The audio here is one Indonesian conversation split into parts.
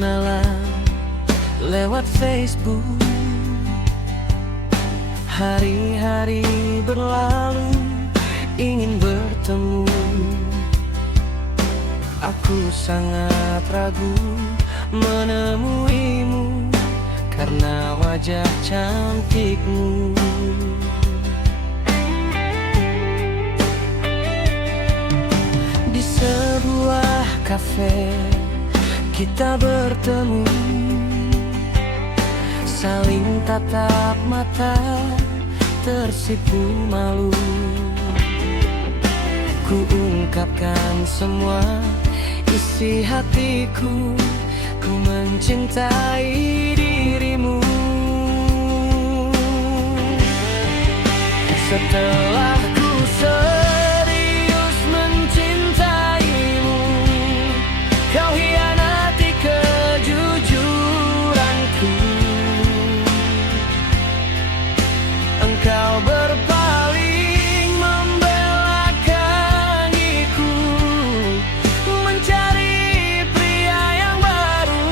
kenalan lewat Facebook. Hari-hari berlalu, ingin bertemu. Aku sangat ragu menemuimu karena wajah cantikmu. Di sebuah kafe kita bertemu, saling tatap mata, tersipu malu. Ku ungkapkan semua isi hatiku, ku mencintai dirimu. Setelah ku serius mencintaimu, kau hianati kejujuranku. Engkau berpaling membela kakiku, mencari pria yang baru.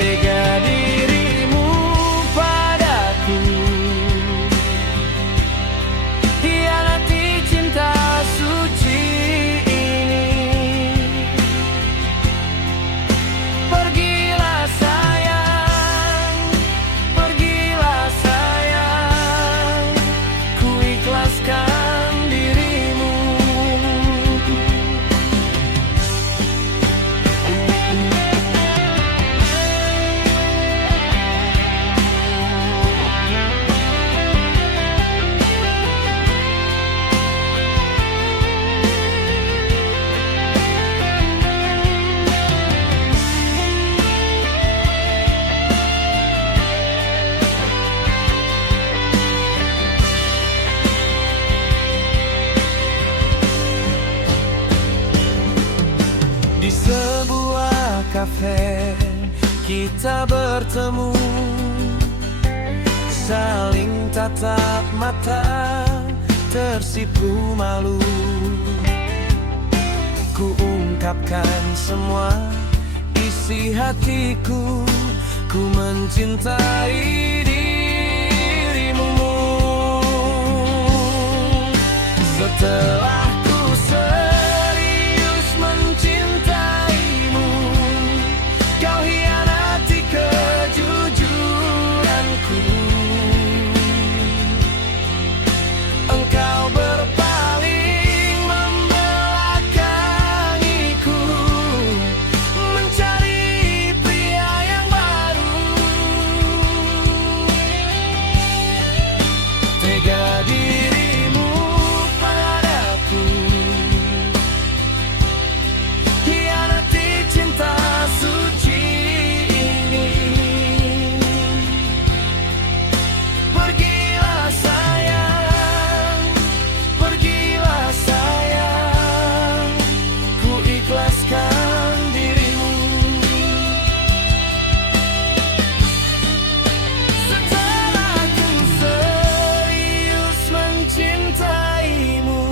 Tega dirimu padaku, hianati cinta suci ini. Pergilah sayang, pergilah sayang, ku ikhlaskan dirimu. Di sebuah kafe kita bertemu, saling tatap mata, tersipu malu. Ku ungkapkan semua isi hatiku, ku mencintai dirimu. Setelah ku serius mencintaimu, kau hianati kejujuranku. Engkau berpaling membela kakiku, mencari pria yang baru. Tega dirimu padaku, hianati cinta suci ini. Pergilah sayang, pergilah sayang, ku ikhlaskan dirimu. Setelah ku serius mencintaimu,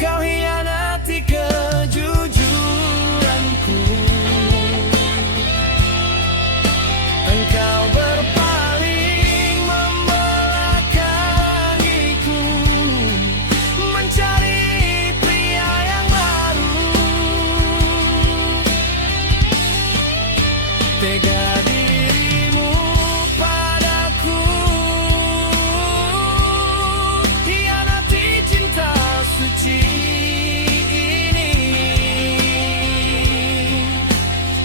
kau hianati kejujuranku. Engkau berpaling membela kakiku, mencari pria yang baru. Tega dirimu padaku, hianati cinta suci ini.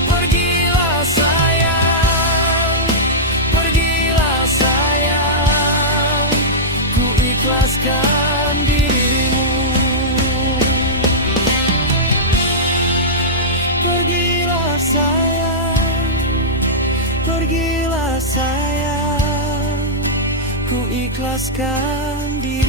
Pergilah sayang, pergilah sayang, ku ikhlaskan dirimu. Pergilah sayang, pergilah sayang, ku ikhlaskan dirimu.